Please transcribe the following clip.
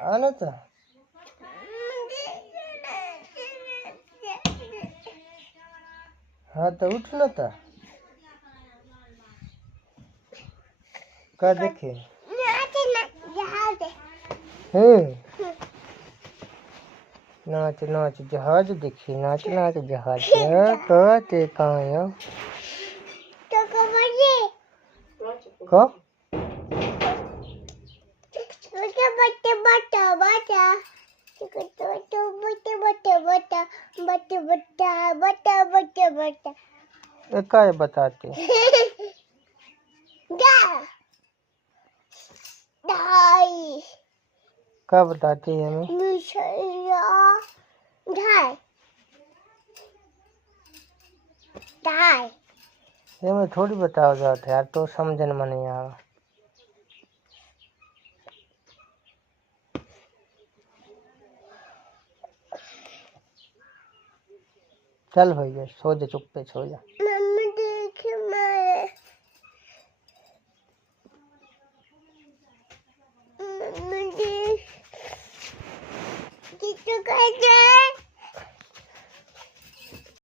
आना था। हाँ तो उठना था। का देखे नाच नाच जहाज देखी नाच नाच जहाज कहते कहाँ है को का है बताते क्या बताती है हमें ये मैं थोड़ी बताओ जाता यार तो समझन में नहीं आवा। चल भैया सो जा चुप्पे सो जा। मम्मी